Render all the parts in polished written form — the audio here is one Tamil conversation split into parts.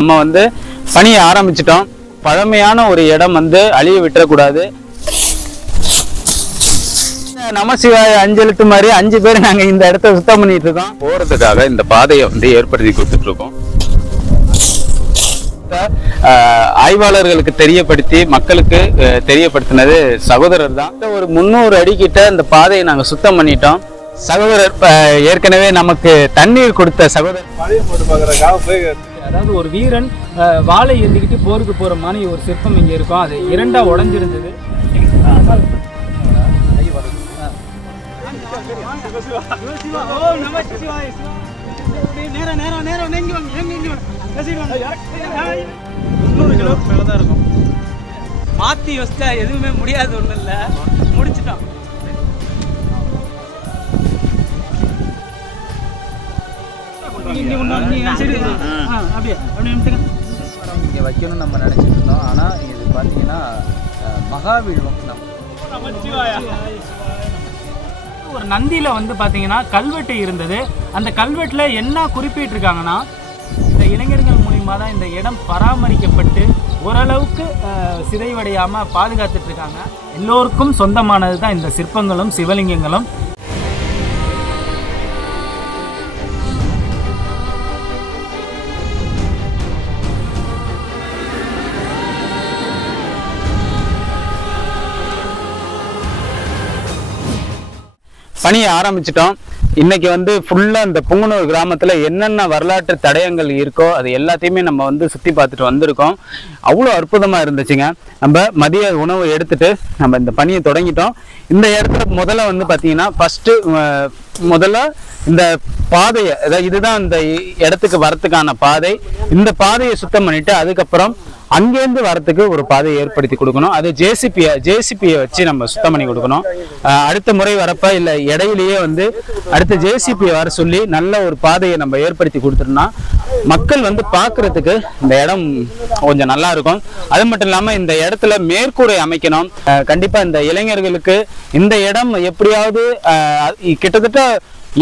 நம்ம வந்து பணியை ஆரம்பிச்சிட்டோம். பழமையான ஒரு இடம் வந்து அழிய விட்டுறக்கூடாது. நமசிவாய 5 எழுத்து மாதிரி 5 பேர் நாங்க இந்த இடத்த சுத்தம் பண்ணிட்டு இருக்கோம். போறதுக்காக இந்த பாதையை வந்து ஏற்படுத்தி கொடுத்துட்டு இருக்கோம். ஆய்வாளர்களுக்கு தெரியப்படுத்தி மக்களுக்கு தெரியப்படுத்தினது சகோதரர் தான். ஒரு 300 அடி கிட்ட இந்த பாதையை நாங்க சுத்தம் பண்ணிட்டோம். சகோதரர் ஏற்கனவே நமக்கு தண்ணீர் கொடுத்த சகோதரர். அதாவது ஒரு வீரன் வாளை ஏந்திக்கிட்டு போருக்கு போற மாதிரி ஒரு சிற்பம் இங்க இருக்கும். அது 2ஆ உடைஞ்சிருந்தது. மாத்தி யோசிச்சா எதுவுமே முடியாது, ஒண்ணு இல்ல, முடிச்சிட்டோம். இங்கே வைக்கணும்னு நம்ம நினச்சிட்டு இருந்தோம். ஆனால் இது பார்த்தீங்கன்னா மகாவில்வம். ஒரு நந்தியில் வந்து பார்த்தீங்கன்னா கல்வெட்டு இருந்தது. அந்த கல்வெட்டில் என்ன குறிப்பிட்டிருக்காங்கன்னா, இந்த இளைஞர்கள் மூலியமாக தான் இந்த இடம் பராமரிக்கப்பட்டு ஓரளவுக்கு சிதைவடையாமல் பாதுகாத்துட்டு இருக்காங்க. எல்லோருக்கும் சொந்தமானது தான் இந்த சிற்பங்களும் சிவலிங்கங்களும். பணியை ஆரம்பிச்சிட்டோம். இன்னைக்கு வந்து ஃபுல்லா இந்த புங்கனூர் கிராமத்துல என்னென்ன வரலாற்று தடயங்கள் இருக்கோ அது எல்லாத்தையுமே நம்ம வந்து சுத்தி பார்த்துட்டு வந்திருக்கோம். அவ்வளோ அற்புதமா இருந்துச்சுங்க. நம்ம மதிய உணவு எடுத்துட்டு நம்ம இந்த பணியை தொடங்கிட்டோம். இந்த இடத்துல முதல்ல வந்து பார்த்தீங்கன்னா முதல்ல இந்த பாதையை, அதாவது இதுதான் இந்த இடத்துக்கு வரத்துக்கான பாதை. இந்த பாதையை சுத்தம் பண்ணிட்டு அதுக்கப்புறம் அங்கேருந்து வரத்துக்கு ஒரு பாதையை ஏற்படுத்தி கொடுக்கணும். அது ஜேசிபியை வச்சு நம்ம சுத்தம் பண்ணி கொடுக்கணும். அடுத்த முறை வரப்ப இல்லை இடையிலேயே வந்து அடுத்த ஜேசிபியை வர சொல்லி நல்ல ஒரு பாதையை நம்ம ஏற்படுத்தி கொடுத்துட்டோம்னா மக்கள் வந்து பார்க்கறதுக்கு இந்த இடம் கொஞ்சம் நல்லா இருக்கும். அது மட்டும் இல்லாமல் இந்த இடத்துல மேற்கூரை அமைக்கணும். கண்டிப்பா இந்த இளைஞர்களுக்கு இந்த இடம் எப்படியாவது கிட்டத்தட்ட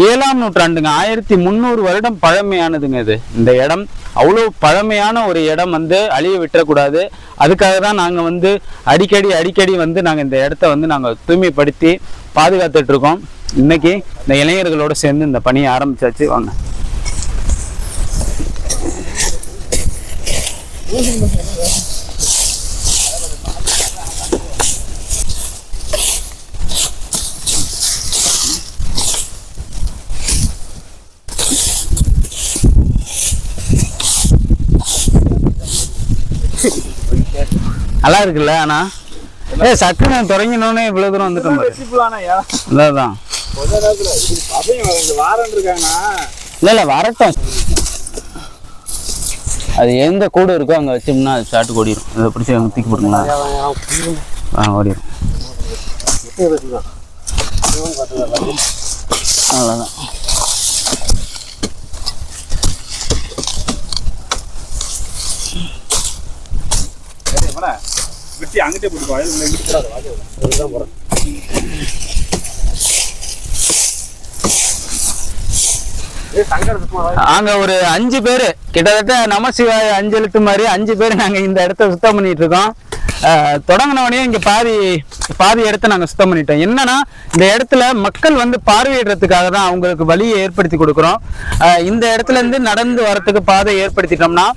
7ஆம் நூற்றாண்டுங்க, 1300 வருடம் பழமையானதுங்க. இந்த இடம் அவ்வளோ பழமையான ஒரு இடம் வந்து அழிய விட்டுறக்கூடாது. அதுக்காக தான் நாங்கள் வந்து அடிக்கடி வந்து நாங்கள் இந்த இடத்த வந்து நாங்கள் தூய்மைப்படுத்தி பாதுகாத்துட்டு இருக்கோம். இன்னைக்கு இந்த இளைஞர்களோடு சேர்ந்து இந்த பணியை ஆரம்பிச்சாச்சு. வாங்க. நல்லா இருக்குல்ல? ஆனா சக்குன்னு தொடங்கினோடனே இவ்வளவு தூரம் வந்துட்டோம். அதான் இல்ல வரட்டும். அது எந்த கூடு இருக்கோ அங்க வச்சோம்னா அது சாட்டு ஓடிடும். அதை பிடிச்சி அங்கே தூக்கி போட்டுங்களா? ஓடிடும். அவ்வளோதான். அங்க ஒரு 5 பேரு, கிட்டத்தட்ட நமசிவாய 5 எழுத்து மாதிரி 5 பேர் நாங்க இந்த இடத்த சுத்தம் பண்ணிட்டு இருக்கோம். தொடங்கினவனே இங்க பாதி இடத்த நாங்க சுத்தம் பண்ணிட்டோம். என்னன்னா இந்த இடத்துல மக்கள் வந்து பார்வையிடுறதுக்காக தான் அவங்களுக்கு வழியை ஏற்படுத்தி கொடுக்குறோம். இந்த இடத்துல இருந்து நடந்து வரத்துக்கு பாதை ஏற்படுத்திட்டோம்னா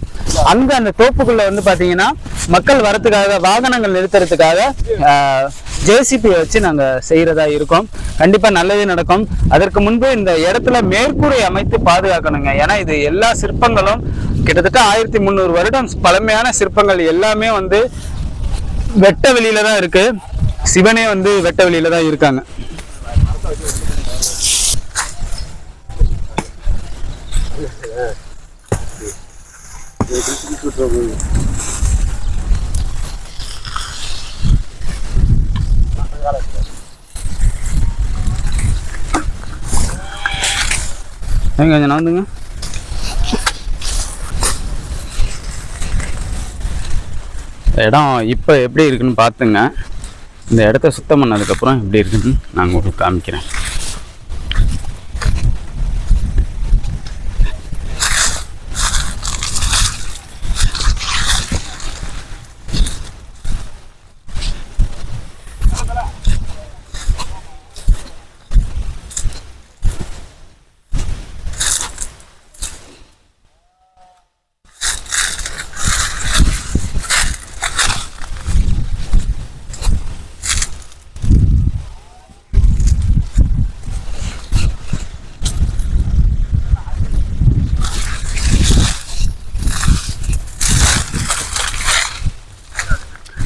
அங்க அந்த தோப்புக்குள்ள வந்து பாத்தீங்கன்னா மக்கள் வரத்துக்காக, வாகனங்கள் நிறுத்துறதுக்காக ஜேசிபி வச்சு நாங்க செய்யறதா இருக்கோம். கண்டிப்பா நல்லதே நடக்கும். அதற்கு முன்பு இந்த இடத்துல மேற்கூரை அமைத்து பாதுகாக்கணுங்க. ஏன்னா இது எல்லா சிற்பங்களும் கிட்டத்தட்ட 1300 வருடம் பழமையான சிற்பங்கள் எல்லாமே வந்து வெட்ட வெளியில தான் இருக்கு. சிவனே வந்து வெட்ட வெளியில தான் இருக்காங்க. கொஞ்சம் நவுந்துங்க. இடம் இப்போ எப்படி இருக்குன்னு பார்த்துங்க. இந்த இடத்த சுத்தம் பண்ணதுக்கப்புறம் எப்படி இருக்குன்னு நான் உங்களுக்கு காமிக்கிறேன்.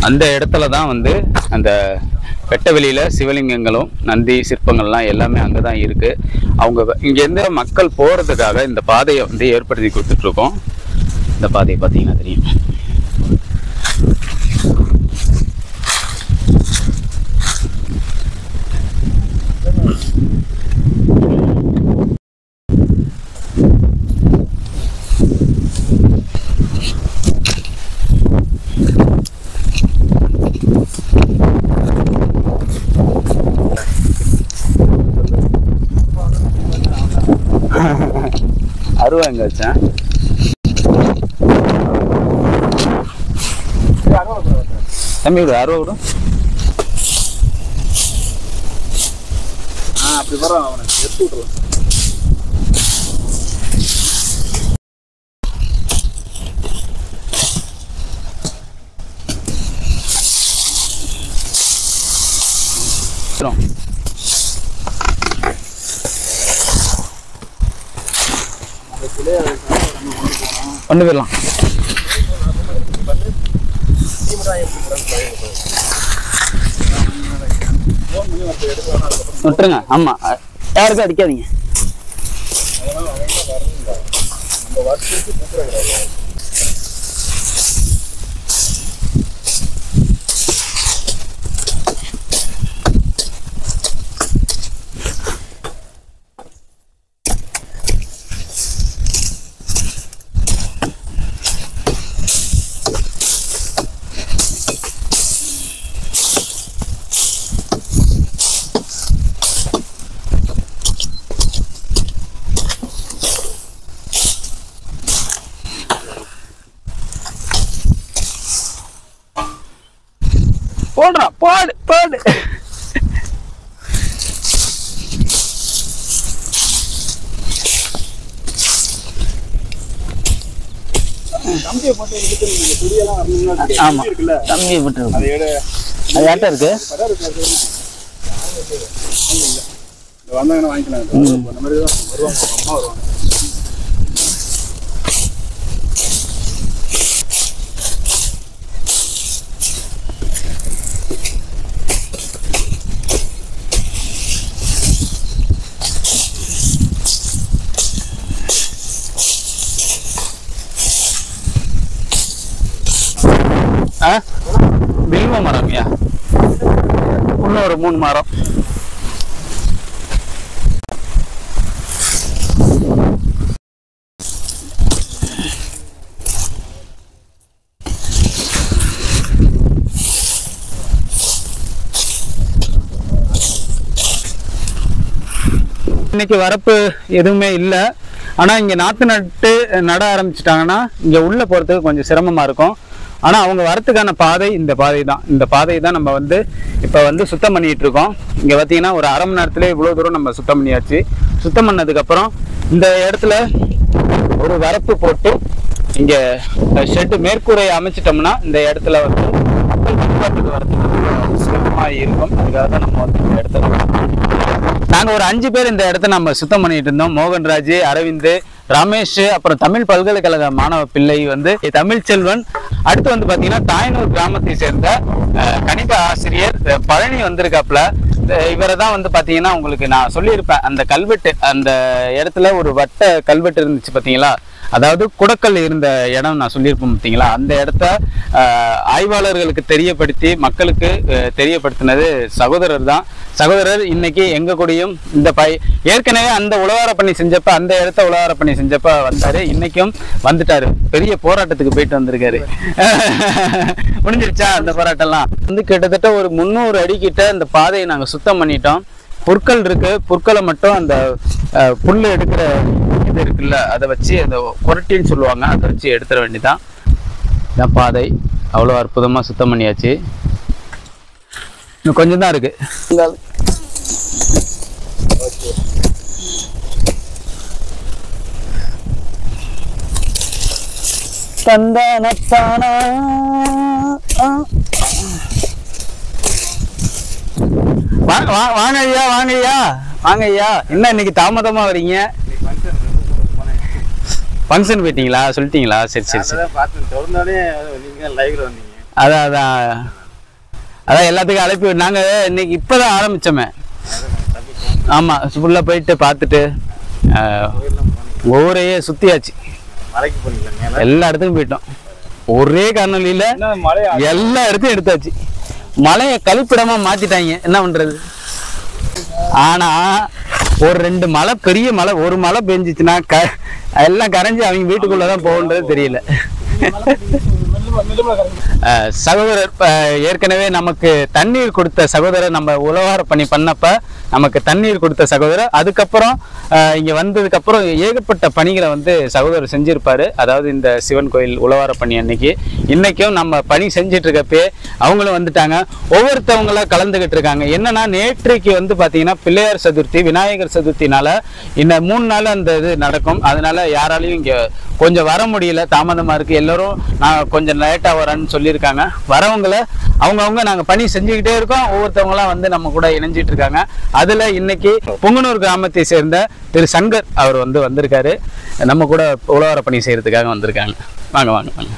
அந்த இடத்துல தான் வந்து அந்த வெட்ட வெளியில் சிவலிங்கங்களும் நந்தி சிற்பங்கள்லாம் எல்லாமே அங்கே தான் இருக்குது. அவங்க இங்கேருந்து மக்கள் போகிறதுக்காக இந்த பாதையை வந்து ஏற்படுத்தி கொடுத்துட்ருக்கோம். இந்த பாதையை பார்த்தீங்கன்னா தெரியும். அருவா எங்க வச்சேன்? தம்பி விடு, அருவா விடும். அப்படி வரோம், அவனை எடுத்து விட்டுருவோம். கொண்டு போயிடலாம். விட்டுருங்க. ஆமா, யாருக்கும் அடிக்காதீங்க. போடுறா, போடு போடு. ஆமா, தம்பியை போட்டு அது யார்கிட்ட இருக்கு? வந்தாங்கன்னா வாங்கிக்கலாம். அந்த மாதிரி தான் வருவாங்க, அம்மா வருவாங்க. வில்வ மரம்யா, இன்னும் ஒரு 3 மரம். இன்னைக்கு வரப்பு எதுவுமே இல்லை. ஆனால் இங்கே நாற்று நட ஆரம்பிச்சிட்டாங்கன்னா இங்கே உள்ளே போகிறதுக்கு கொஞ்சம் சிரமமாக இருக்கும். ஆனால் அவங்க வரத்துக்கான பாதை இந்த பாதை தான். இந்த பாதை தான் நம்ம வந்து இப்போ வந்து சுத்தம் பண்ணிகிட்டு இருக்கோம். இங்கே பார்த்தீங்கன்னா ஒரு அரை மணி நேரத்தில் இவ்வளோ தூரம் நம்ம சுத்தம் பண்ணியாச்சு. சுத்தம் பண்ணதுக்கப்புறம் இந்த இடத்துல ஒரு வரப்பு போட்டு இங்கே ஷெட்டு மேற்கூரை அமைச்சிட்டோம்னா இந்த இடத்துல வந்து மக்கள் பயன்பாட்டுக்கு வரதுக்கு சுலபமாக இருக்கும். அதுக்காக தான் நம்ம வந்து இந்த இடத்துல நாங்கள் ஒரு 5 பேர் இந்த இடத்த நம்ம சுத்தம் பண்ணிட்டு இருந்தோம். மோகன்ராஜ், அரவிந்த், ரமேஷ், அப்புறம் தமிழ் பல்கலைக்கழக மாணவ பிள்ளை வந்து தமிழ்ச்செல்வன். அடுத்து வந்து பார்த்தீங்கன்னா தாயனூர் கிராமத்தை சேர்ந்த கணித ஆசிரியர் பழனி வந்திருக்காப்புல. இவரை தான் வந்து பார்த்தீங்கன்னா உங்களுக்கு நான் சொல்லியிருப்பேன், அந்த கல்வெட்டு அந்த இடத்துல ஒரு வட்ட கல்வெட்டு இருந்துச்சு பார்த்தீங்களா, அதாவது குடக்கல் இருந்த இடம் நான் சொல்லியிருப்பேன் பார்த்தீங்களா, அந்த இடத்த ஆய்வாளர்களுக்கு தெரியப்படுத்தி மக்களுக்கு தெரியப்படுத்தினது சகோதரர் தான். சகோதரர் இன்னைக்கு எங்க கூடயும் இந்த ஏற்கனவே அந்த உழவார பணி செஞ்சப்ப அந்த இடத்த உழவார பணி செஞ்சப்ப வந்தாரு. இன்னைக்கும் வந்துட்டாரு. பெரிய போராட்டத்துக்கு போயிட்டு வந்திருக்காரு. முடிஞ்சிருச்சா அந்த போராட்டம்லாம்? வந்து கிட்டத்தட்ட ஒரு 300 அடி கிட்ட இந்த பாதையை நாங்க சுத்தம் பண்ணிட்டோம். புற்கள் இருக்கு, புற்களை மட்டும் அந்த புல்லு எடுக்கிற இது இருக்குல்ல, அதை வச்சு அந்த குரட்டின்னு சொல்லுவாங்க, அதை வச்சு எடுத்துட வேண்டியதான். இதான் பாதை. அவ்வளோ அற்புதமாக சுத்தம் பண்ணியாச்சு. இன்னும் கொஞ்சம் தான் இருக்கு. தந்தானத்தானா வாங்க ஐயா, வாங்க ஐயா, வாங்க ஐயா. என்ன இன்னைக்கு தாமதமா வரீங்க? ஃபங்க்ஷன் போயிட்டீங்களா? சொல்லிட்டீங்களா? சரி சரி சரி. அதான் அதான் அதான் எல்லாத்துக்கும் அழைப்பு. நாங்கள் இன்னைக்கு இப்போ தான் ஆரம்பித்தோமே. ஆமாம், ஃபுல்லாக போயிட்டு பார்த்துட்டு ஊரையே சுற்றியாச்சு. எல்லா இடத்துக்கும் போயிட்டோம். ஒரே காணொலியில் எல்லா இடத்தையும் எடுத்தாச்சு. மலையை கழிப்பிடமாக மாற்றிட்டாங்க, என்ன பண்ணுறது. ஆனால் ஒரு 2 மழை, பெரிய மழை, ஒரு மழை பெஞ்சிச்சுன்னா எல்லாம் கரைஞ்சி அவங்க வீட்டுக்குள்ளே தான் போகன்றது தெரியல. சகோதரர் ஏற்கனவே நமக்கு தண்ணீர் கொடுத்த சகோதரர், நம்ம உழவார பணி பண்ணப்ப நமக்கு தண்ணீர் கொடுத்த சகோதரர், அதுக்கப்புறம் இங்கே வந்ததுக்கப்புறம் ஏகப்பட்ட பணிகளை வந்து சகோதரர் செஞ்சுருப்பார். அதாவது இந்த சிவன் கோயில் உழவார பணி இன்னைக்கும் நம்ம பணி செஞ்சிட்டு இருக்கப்பே அவங்களும் வந்துட்டாங்க. ஒவ்வொருத்தவங்களா கலந்துக்கிட்டு இருக்காங்க. என்னன்னா நேற்றைக்கு வந்து பார்த்தீங்கன்னா பிள்ளையார் சதுர்த்தி, விநாயகர் சதுர்த்தினால இன்னும் 3 நாள் அந்த இது நடக்கும். அதனால யாராலையும் இங்கே கொஞ்சம் வர முடியல, தாமதமாக இருக்குது. எல்லோரும் நான் கொஞ்சம் லேட்டாக வரேன்னு சொல்லியிருக்காங்க. வரவங்களை அவங்கவுங்க நாங்கள் பணி செஞ்சுக்கிட்டே இருக்கோம். ஒவ்வொருத்தவங்களாம் வந்து நம்ம கூட இணைஞ்சிட்டு இருக்காங்க. அதில் இன்னைக்கு புங்கனூர் கிராமத்தை சேர்ந்த திரு சங்கர் அவர் வந்து வந்திருக்காரு. நம்ம கூட உழவார பணி செய்கிறதுக்காக வந்திருக்காங்க. வாங்க வாங்க வாங்க.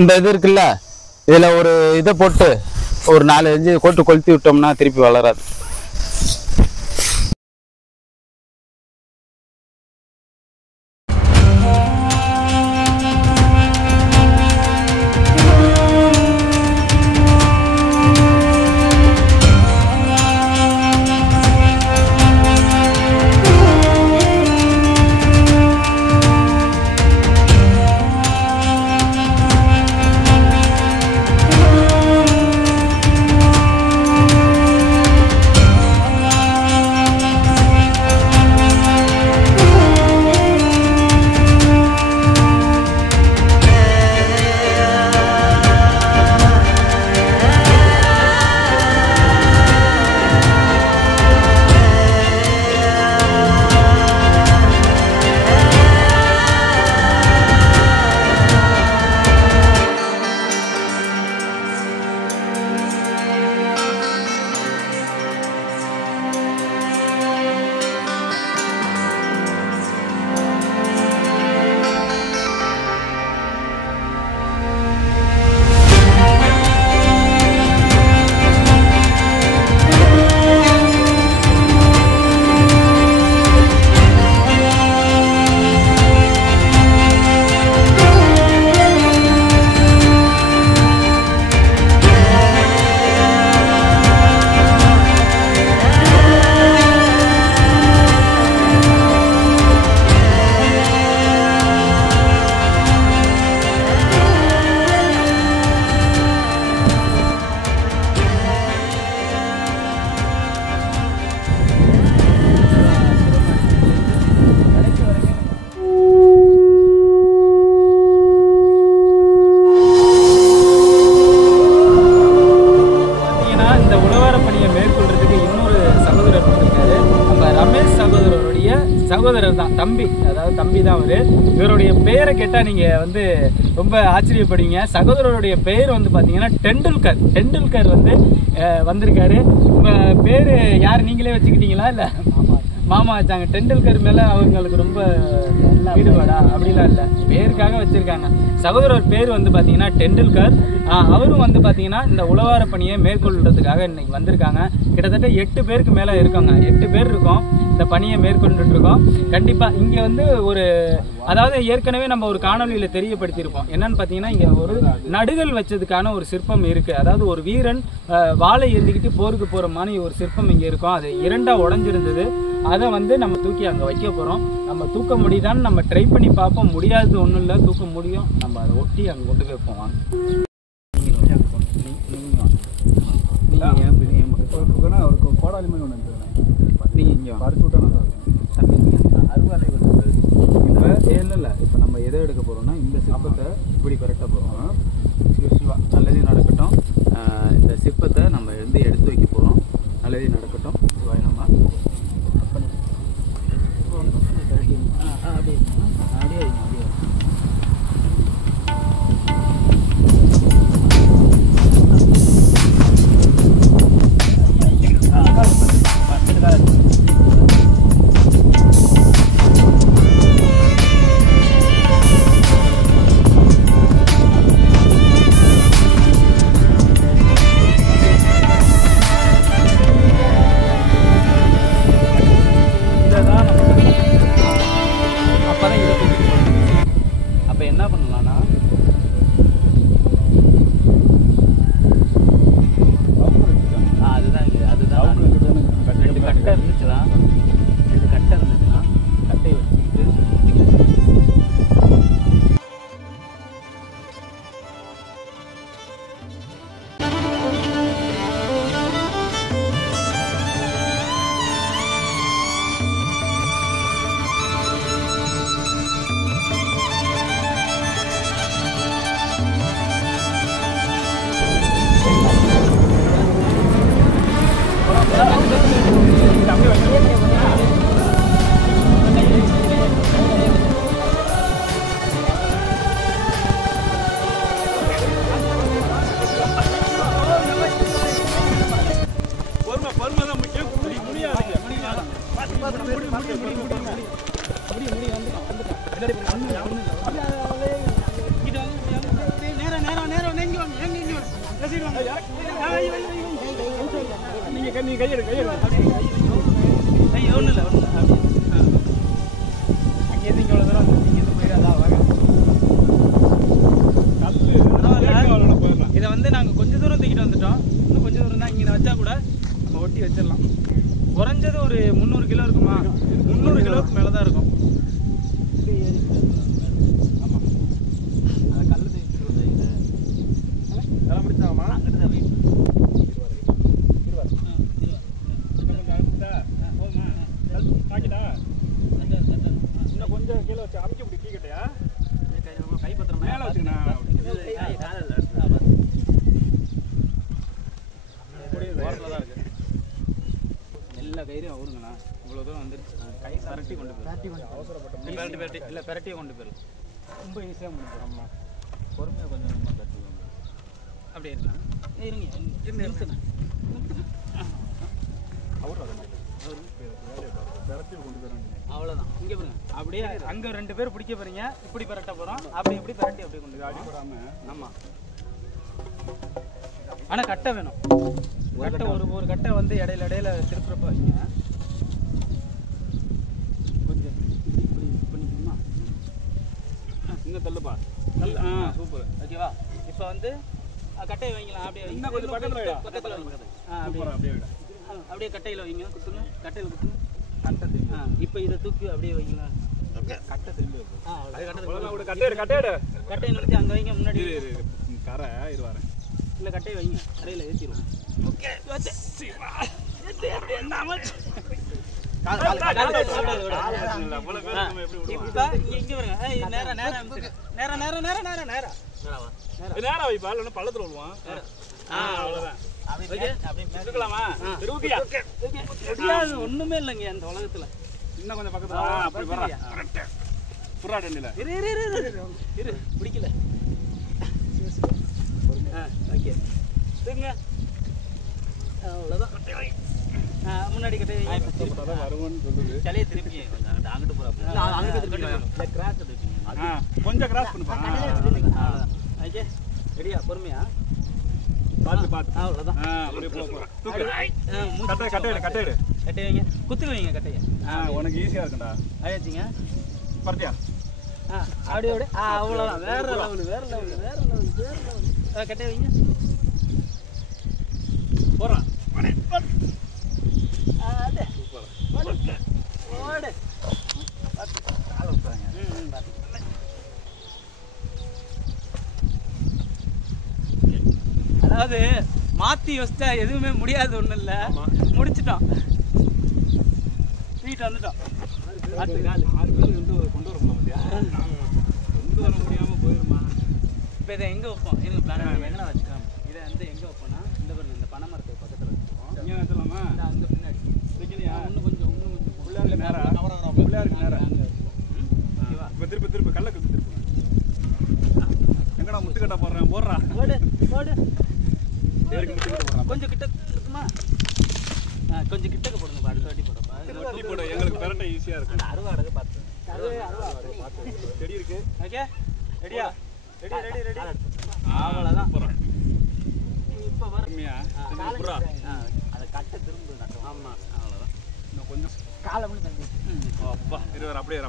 இந்த இது இருக்குல்ல, இதில் ஒரு இதை போட்டு ஒரு 4-5 கோட்டு கொளுத்தி விட்டோம்னா திருப்பி வளராது. சகோதரர் தான், தம்பி, அதாவது தம்பி தான் அவரு. இவருடைய பெயரை கேட்டால் நீங்கள் வந்து ரொம்ப ஆச்சரியப்படுவீங்க. சகோதரருடைய பெயர் வந்து பார்த்தீங்கன்னா டெண்டுல்கர் வந்து வந்திருக்காரு. உங்கள் பேர் யார் நீங்களே வச்சுக்கிட்டீங்களா இல்லை மாமா வச்சாங்க? டெண்டுல்கர் மேலே அவங்களுக்கு ரொம்ப ஈடுபாடா? அப்படிலாம் இல்லை, பேருக்காக வச்சுருக்காங்க. சகோதரர் பேர் வந்து பார்த்தீங்கன்னா டெண்டுல்கர். அவரும் வந்து பார்த்தீங்கன்னா இந்த உழவார பணியை மேற்கொள்றதுக்காக இன்னைக்கு வந்திருக்காங்க. கிட்டத்தட்ட 8 பேருக்கு மேலே இருக்காங்க, 8 பேர் இருக்கோம் இந்த பணியை மேற்கொண்டுட்டு இருக்கோம். கண்டிப்பாக இங்கே வந்து ஒரு, அதாவது ஏற்கனவே நம்ம ஒரு காணொலியில் தெரியப்படுத்தியிருப்போம். என்னன்னு பார்த்தீங்கன்னா இங்கே ஒரு நடுகள் வச்சதுக்கான ஒரு சிற்பம் இருக்குது. அதாவது ஒரு வீரன் வாளை ஏந்திக்கிட்டு போருக்கு போகிற மாதிரி ஒரு சிற்பம் இங்கே இருக்கும். அது 2ஆக உடஞ்சிருந்தது. அதை வந்து நம்ம தூக்கி அங்கே வைக்க போகிறோம். நம்ம தூக்க முடியுதான்னு நம்ம ட்ரை பண்ணி பார்ப்போம். முடியாது ஒன்றும் இல்லை, தூக்க முடியும். நம்ம அதை ஒட்டி அங்கே கொண்டு போய் வைப்போம். வாங்க நீங்கள் வச்சு அங்கே கொண்டு நீங்கள் வாங்க. நீங்கள் ஏன் பெரிய அவருக்கு கோடாலி மாதிரி ஒன்று நீங்கள் இங்கே பறிச்சு விட்டா நல்லா இருக்கும். அறுவாலை இப்போ இல்லை இப்போ நம்ம எதை எடுக்க போகிறோம்னா இந்த சிற்பத்தை இப்படி கரெக்டாக போகிறோம். சிவா நல்லதே நடக்கட்டும். இந்த சிற்பத்தை நம்ம வந்து எடுத்து வைக்க போகிறோம். நல்லதே நடக்கட்டும். சிவாய் நம்ம அப்படியே அப்படியே இதை வந்து நாங்கள் கொஞ்சம் தூரம் தூக்கிட்டு வந்துட்டோம். இன்னும் கொஞ்சம் தூரம் தான். இங்கே வச்சா கூட நம்ம ஒட்டி வச்சிடலாம். குறைஞ்சது ஒரு 300 கிலோ இருக்குமா? 300 கிலோவுக்கு மேலே தான் இருக்கும். ஆமாம், அதை கல் அதெல்லாம் முடிச்சாமா அங்கிட்டு தான் இன்னும் கொஞ்சம் கீழே வச்சு அமைக்க இப்படி கீழே கைப்பத்திரம் மேலே வச்சுக்கண்ணா. எல்லா கயிறையும் அவருங்கண்ணா. இவ்வளோ தூரம் வந்துருச்சு. கை பரட்டி கொண்டு போயிடும். அவசரப்பட்டு இல்லை பரட்டியை கொண்டு போயிடும். ரொம்ப ஈஸியாக முடிஞ்சிடும். ஆமாம், பொறுமையாக கொஞ்சம் கட்டி அப்படியே இருக்கலாம். இருங்க அவ்வளோதான். இங்கே பாருங்க, அப்படியே அங்கே 2 பேர் பிடிக்க போறீங்க. இப்படி பரட்ட போகிறோம். அப்படி எப்படி பரட்டி அப்படியே கொண்டு போய் அடிப்படாமல். ஆமாம், ஆனால் கட்டை வேணும். கட்டை ஒரு கட்டை வந்து இடையில திருப்புறப்ப வைங்க. கொஞ்சம் இப்படி பண்ணிக்கணுமா? இன்னும் தள்ளுப்பா. சூப்பர். ஓகேவா? இப்போ வந்து கட்டையை வைங்களா? அப்படியே இன்னும் கொஞ்சம் பக்கத்தில் வைங்க. அப்படியே அப்படியே கட்டையில் வைங்க. குத்துங்க, கட்டையில் குத்துங்க. இப்போ இதை தூக்கி அப்படியே வைக்கலாம். கட்டை திரும்பி கட்டையை நிறுத்தி அங்கே வைங்க. முன்னாடி கரை இருவாரேன். இல்லை, கட்டையை வைங்க. அறையில் ஏற்றிடுவோம். பள்ளத்துல விடுவான். ஒண்ணுமே இல்லைங்க அந்த உலகத்துல. இன்னும் கொஞ்சம் பக்கத்துல பிடிக்கல. ஓகே, அவ்வளோதான். முன்னாடி கட்டை தலையை திருப்பி அங்கிட்டு கொஞ்சம் கிராஸ் பண்ணுப்பா. ஓகே, ரெடியா? பொறுமையா பார்த்து அவ்வளோதான். கட்டையிடு கட்டை வைங்க. குத்துக்கு வைங்க கட்டையை. உனக்கு ஈஸியா இருக்குண்டா. ஆயாச்சுங்க. பரட்டியா? அப்படியே அவ்வளோதான். வேற லெவலு. கட்டை வைங்க. போடுறான். அதாவது மாற்றி யோசிச்சா எதுவுமே முடியாது ஒன்றும் இல்லை, முடிச்சிட்டோம், வீட்டு வந்துட்டோம். ஆறு பேர் வந்து கொண்டு வர முடியா, கொண்டு வர முடியாமல் போயிருமா. இப்போ இதை எங்கே வைப்போம்? எனக்கு பிளான் எங்கே வச்சுக்கலாம். இதை வந்து எங்கே வைப்போம்னா இந்த பனை மரத்துக்கு பக்கத்தில் வச்சுப்போம். இங்கே வச்சலாமா? அங்கே பின்னாடி வைக்கலையா? இன்னும் கொஞ்சம் பிள்ளையாருக்கு நேரம், பிள்ளையாருக்கு நேரம். இப்போ திருப்பி கல்ல திருப்பி எங்கடா முட்டுக்கட்டை போடுறா ஓடு ஓடு. தேருக்கு முட்டுக்கட்டை போடுறான். கொஞ்சம் கிட்ட இருக்குமா? கொஞ்சம் கிட்டக்க போடுங்க, அடுத்த வாட்டி போடுறப்பா. வட்டி போட எங்களுக்கு பெரட்டை ஈஸியாக இருக்கும். அறுவாடகு பார்த்து செடி இருக்கு. ஓகே, ரெடியா? ரெடி அவ்வளோதான். இப்போ வறுமையா புறா அதை கட்ட திரும்ப நட்டோம். ஆமாம், அவ்வளோதான். இன்னும் கொஞ்சம் காலை மட்டும் தம்பி. அப்பா இருவர் அப்படியே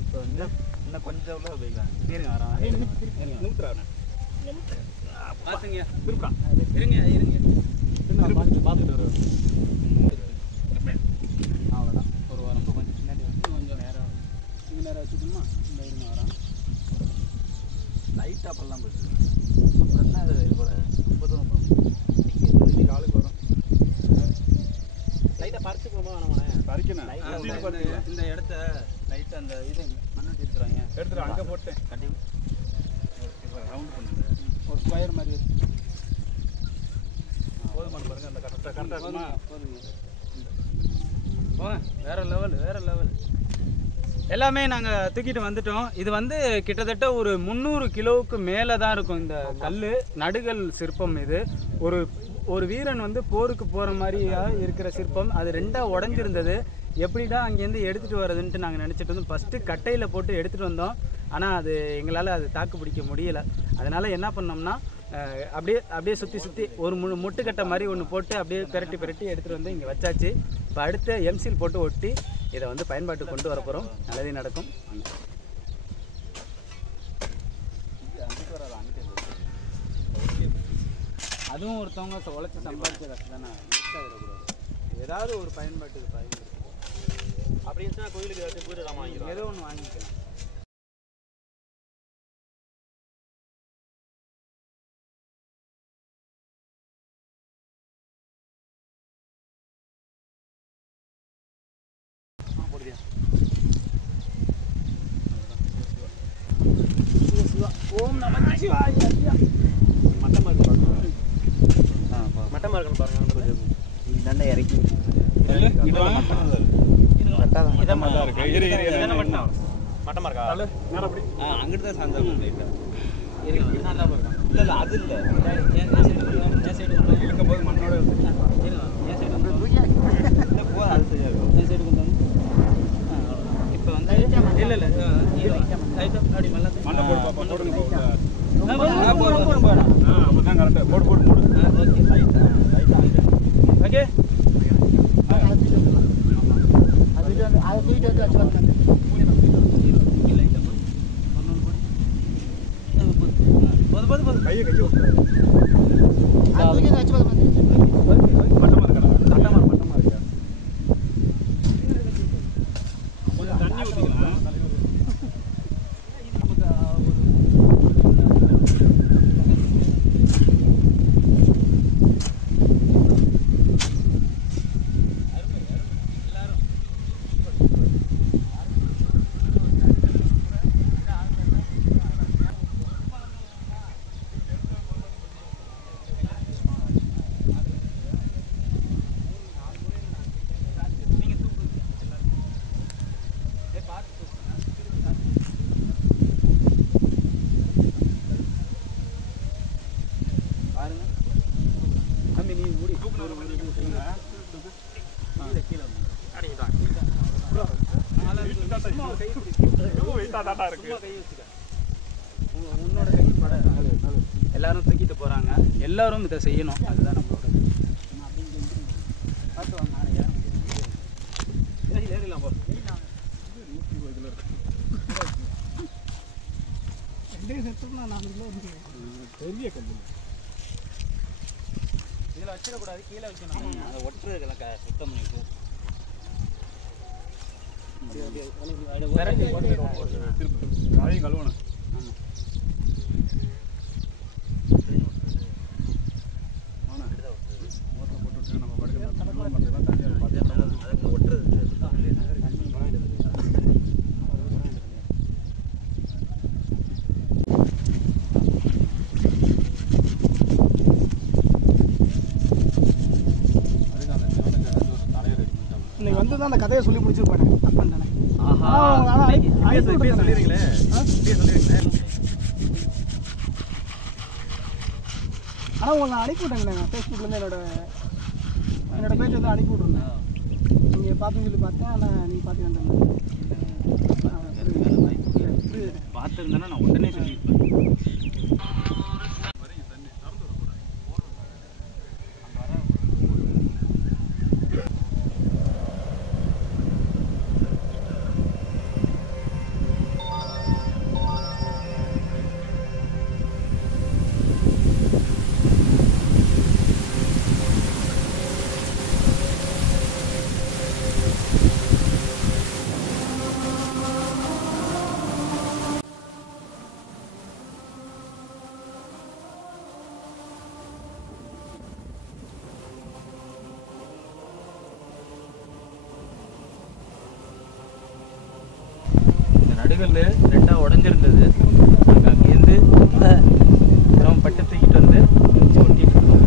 இப்போ வந்து இன்னும் கொஞ்சம் உள்ள போய்க்கலாம். இருங்க வரோம். நிமித்துறாரு பார்த்துங்க, திருப்பா இருங்க பார்த்துட்டு வருவார். அவ்வளோதான். ஒரு வாரம் இப்போ கொஞ்சம் பின்னாடி வந்து கொஞ்சம் நேரம் இது நேரம் வச்சுக்கணுமா? இந்த இருங்க வரோம். லைட்டாக அப்பெல்லாம் போயிட்டு அப்புறம் என்ன இது கூட ரொம்ப தூரம் போகும். ஆளுக்கு வரும். லைட்டாக பறிச்சு போமா வேணாமண்ணே? பறிக்கணும். இந்த இடத்த லைட்டாக அந்த இது மண்ணட்டி இருக்கிறாங்க எடுத்துட்டு அங்கே போட்டேன். கண்டிப்பாக ரவுண்ட் பண்ணுங்க. ஒரு ஸ்கொயர் மாதிரி இருக்கு. போதுமான பாருங்க. அந்த கரெக்டாக இருக்குமா? போதுங்க. வேற லெவல். எல்லாமே நாங்கள் தூக்கிட்டு வந்துட்டோம். இது வந்து கிட்டத்தட்ட ஒரு 300 கிலோவுக்கு மேலே தான் இருக்கும் இந்த கல். நடுகல் சிற்பம் இது. ஒரு வீரன் வந்து போருக்கு போகிற மாதிரியா இருக்கிற சிற்பம். அது ரெண்டாக உடஞ்சிருந்தது. எப்படிடா அங்கேருந்து எடுத்துகிட்டு வரதுன்ட்டு நாங்கள் நினச்சிட்டு இருந்தோம். ஃபஸ்ட்டு கட்டையில் போட்டு எடுத்துகிட்டு வந்தோம். ஆனால் அது எங்களால் அது தாக்கு பிடிக்க முடியலை. அதனால் என்ன பண்ணோம்னா அப்படியே சுற்றி ஒரு முட்டுக்கட்டை மாதிரி ஒன்று போட்டு அப்படியே பெரட்டி எடுத்துகிட்டு வந்து இங்கே வச்சாச்சு. இப்போ அடுத்து எம்சில் போட்டு ஒட்டி இதை வந்து பயன்பாட்டுக்கு கொண்டு வர போகிறோம். நல்லதே நடக்கும். அதுவும் ஒருத்தவங்க உழைச்சி சம்பாதிச்ச காசு தானே, வேஸ்ட்டாக விடக்கூடாது. ஏதாவது ஒரு பயன்பாட்டுக்கு அப்படி இருந்துச்சுன்னா கோயிலுக்கு ஏதாச்சும் பூஜை சாமான் வாங்கிக்கலாம், ஏதோ ஒன்று வாங்கிக்கலாம். ஓம் நம சிவாய. மட்டமாக இருக்குன்னு பாருங்க. தண்டை இறக்கி மட்டமாக இருக்கா? அங்கிட்டு தான் சார்ந்தா லைட்டாக இல்லை அது இல்லை. என் சைடு இருக்கும்போது மண்ணோட இப்போ வந்து இல்லை அப்படி மெல்ல மண்ணை போடு பாப்பா. போடுங்க போடுங்க. போடா. அப்பதான் கரெக்டாக போடு மூடு. ஓகே கையை மட்டமா இருக்கா? கொஞ்சம் தண்ணி ஊற்றிக்கலாம். எல்லாரும் தூக்கிட்டு போறாங்க. எல்லாரும் இதை செய்யணும். அதுதான் நம்மளோட பெரிய கல்லு. இதில் வச்சிடக்கூடாது, கீழே வைக்கணும். அதை ஒட்டுறதுக்கெல்லாம் சுத்தம் பண்ணிட்டு அதையும் கழுவணும். இன்னைக்கு வந்து தான் அந்த கதையை சொல்லி முடிச்சிருப்பானே அப்பன் தானே. சொல்லிடுறீங்களே. ஆனால் உங்களை நான் அனுப்பி விட்டேங்க. நான் ஃபேஸ்புக்லேருந்து என்னோட பேஜ் வந்து அனுப்பி விட்ருந்தேன். நீங்கள் பார்த்துன்னு சொல்லி பார்த்தேன். ஆனால் நீங்கள் பார்த்து வந்தேன். பார்த்துருந்தேன்னா நான் உடனே சொல்லியிருப்பேன். நடுகல் ரெண்டாக உடஞ்சிருந்தது. நாங்கள் அங்கேருந்து சிரமப்பட்டு தூக்கிட்டு வந்து ஒட்டிட்டு இருக்கோம்.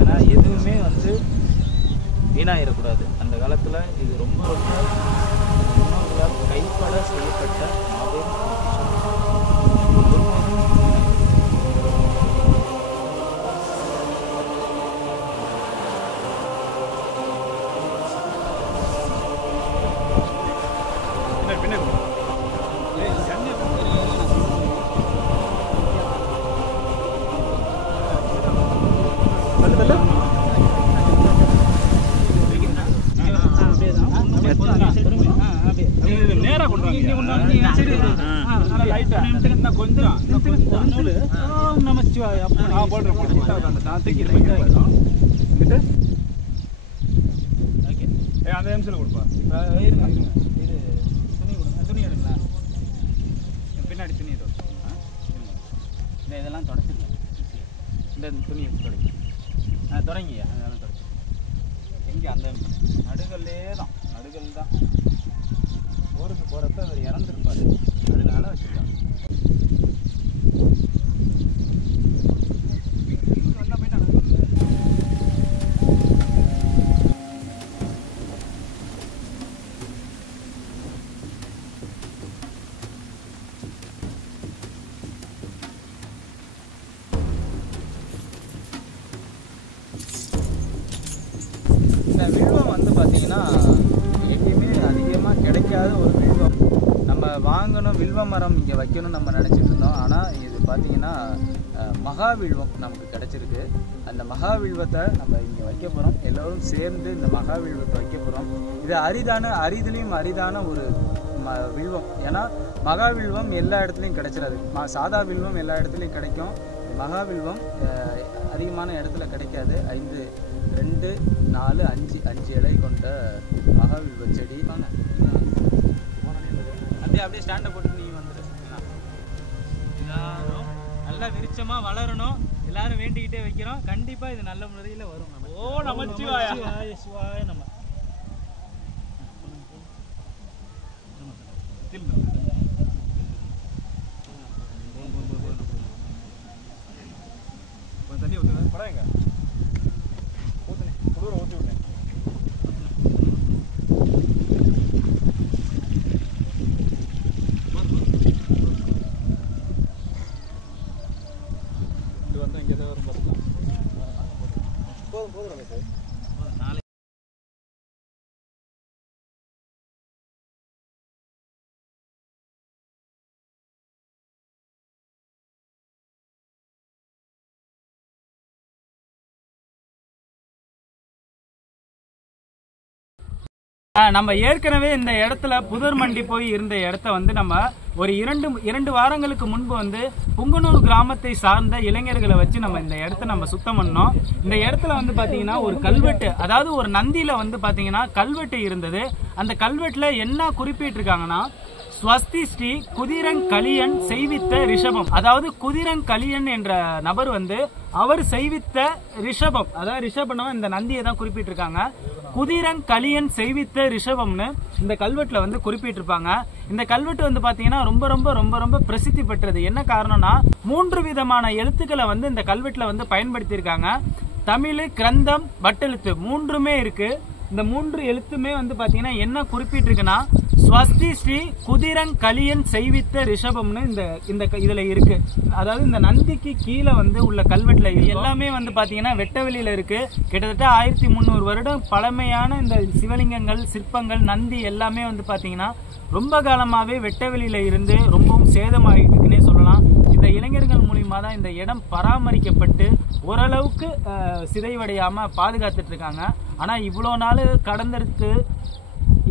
ஏன்னா எதுவுமே வந்து வீணாயிடக்கூடாது. அந்த காலத்தில் இது ரொம்ப ரொம்ப முன்னோர்களால் கைப்பட செய்யப்பட்ட மாபெரும் அந்த எம்சில் கொடுப்பா. துணி எடுங்களா, பின்னாடி துணி இதோ இந்த இதெல்லாம் தொடச்சிருங்க. இந்த துணி எடுத்து தொடங்க. தொடங்கியா அதெல்லாம் தொடச்சி எங்கே அந்த நடுகல்லே தான். நடுகல் தான் ஊருக்கு போகிறப்ப அவர் இறந்துருப்பார். அதனால வச்சுருக்காங்க. இந்த வில்வம் வந்து பார்த்திங்கன்னா எங்கேயுமே அதிகமாக கிடைக்காத ஒரு வில்வம். நம்ம வாங்கணும், வில்வ மரம் இங்கே வைக்கணும்னு நம்ம நினச்சிட்டு இருந்தோம். ஆனால் இது பார்த்திங்கன்னா மகாவில்வம் நமக்கு கிடச்சிருக்கு. அந்த மகாவில்வத்தை நம்ம இங்கே வைக்க போகிறோம். எல்லோரும் சேர்ந்து இந்த மகாவில்வத்தை வைக்க போகிறோம். இது அரிதிலையும் அரிதான ஒரு வில்வம். ஏன்னா மகாவில்வம் எல்லா இடத்துலையும் கிடைச்சிடாது. சாதா வில்வம் எல்லா இடத்துலையும் கிடைக்கும். மகாவில்வம் அதிகமான இடத்துல கிடைக்காது. 5, 2, 4, 5 இலை கொண்ட மகாவில்வ செடி. அப்படியே ஸ்டாண்டை போட்டு நீங்கள் வந்துடு. எல்லாரும் நல்லா விருட்சமாக வளரணும். எல்லாரும் வேண்டிக்கிட்டே வைக்கிறோம். கண்டிப்பாக இது நல்ல முறையில் வரும். நம்ம நமச்சிவாய சிவாய நம்ம தண்ணி ஊற்றுங்க. படாங்க ஊற்றுனே குளிர ஊற்றி விட்டேன். இது வந்து இங்கே தான் வரும் பார்த்துக்கலாம். போதும் சார். நம்ம ஏற்கனவே இந்த இடத்துல புதர் மண்டி போய் இருந்த இடத்த வந்து நம்ம ஒரு இரண்டு வாரங்களுக்கு முன்பு வந்து புங்கனூர் கிராமத்தை சார்ந்த இளைஞர்களை வச்சு நம்ம இந்த இடத்த நம்ம சுத்தம் பண்ணோம். இந்த இடத்துல வந்து பாத்தீங்கன்னா ஒரு கல்வெட்டு, அதாவது ஒரு நந்தியில வந்து பாத்தீங்கன்னா கல்வெட்டு இருந்தது. அந்த கல்வெட்டுல என்ன குறிப்பிட்டிருக்காங்கன்னா, ஸ்வஸ்தி ஸ்ரீ குதிரங்கலியன் செய்வித்த ரிஷபம். அதாவது குதிரங்கலியன் என்ற நபர் வந்து அவர் செய்வித்த ரிஷபம், அதாவது ரிஷபம்னா இந்த நந்தியை தான் குறிப்பிட்டிருக்காங்க. குதிரங்கலியன் செய்வித்த ரிஷபம்னு இந்த கல்வெட்டுல வந்து குறிப்பிட்டிருப்பாங்க. இந்த கல்வெட்டு வந்து பாத்தீங்கன்னா ரொம்ப ரொம்ப ரொம்ப ரொம்ப பிரசித்தி பெற்றது. என்ன காரணம்னா 3 விதமான எழுத்துக்களை வந்து இந்த கல்வெட்டுல வந்து பயன்படுத்தியிருக்காங்க. தமிழ், கிரந்தம், வட்டெழுத்து 3மே இருக்கு. இந்த 3 எழுத்துமே வந்து பாத்தீங்கன்னா என்ன குறிப்பிட்டிருக்குன்னா, ஸ்வஸ்தி ஸ்ரீ குதிரங்கலியன் செய்வித்த ரிஷபம்னு இந்த இதுல இருக்கு. அதாவது இந்த நந்திக்கு கீழே வந்து உள்ள கல்வெட்டுல எல்லாமே வந்து பாத்தீங்கன்னா வெட்ட வெளியில இருக்கு. கிட்டத்தட்ட 1300 வருடம் பழமையான இந்த சிவலிங்கங்கள், சிற்பங்கள், நந்தி எல்லாமே வந்து பாத்தீங்கன்னா ரொம்ப காலமாவே வெட்ட வெளியில இருந்து ரொம்பவும் சேதமாகிட்டு இருக்குன்னே சொல்லலாம். இந்த இளைஞர்கள் மூலியமா தான் இந்த இடம் பராமரிக்கப்பட்டு ஓரளவுக்கு சிதைவடையாம பாதுகாத்துட்டு இருக்காங்க. ஆனா இவ்வளோ நாள் கடந்தெடுத்து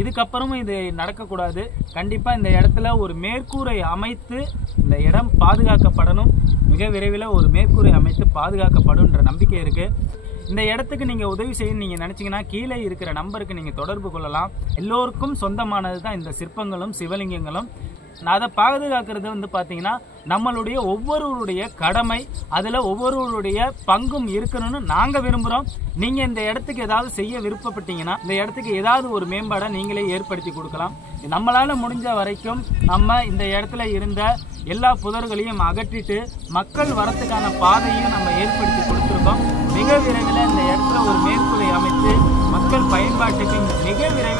இதுக்கப்புறமும் இது நடக்கக்கூடாது. கண்டிப்பா இந்த இடத்துல ஒரு மேற்கூரை அமைத்து இந்த இடம் பாதுகாக்கப்படணும். மிக விரைவில் ஒரு மேற்கூரை அமைத்து பாதுகாக்கப்படும்ன்ற நம்பிக்கை இருக்கு. இந்த இடத்துக்கு நீங்க உதவி செய்யணும் நீங்க நினைச்சீங்கன்னா கீழே இருக்கிற நம்பருக்கு நீங்க தொடர்பு கொள்ளலாம். எல்லோருக்கும் சொந்தமானது தான் இந்த சிற்பங்களும் சிவலிங்கங்களும். அதை பாதுகாக்கிறது வந்து பாத்தீங்கன்னா நம்மளுடைய ஒவ்வொருவருடைய கடமை. அதுல ஒவ்வொருவருடைய பங்கும் இருக்கணும்னு நாங்க விரும்புறோம். நீங்க இந்த இடத்துக்கு ஏதாவது செய்ய விருப்பப்பட்டீங்கன்னா இந்த இடத்துக்கு ஏதாவது ஒரு மேம்பாடை நீங்களே ஏற்படுத்தி கொடுக்கலாம். நம்மளால முடிஞ்ச வரைக்கும் நம்ம இந்த இடத்துல இருந்த எல்லா புதர்களையும் அகற்றிட்டு மக்கள் வரத்துக்கான பாதையும் நம்ம ஏற்படுத்தி கொடுத்துருக்கோம். மிக விரைவில் இந்த இடத்துல ஒரு மேற்கூரை அமைத்து மக்கள் பயன்பாட்டுக்கு மிக விரைவில்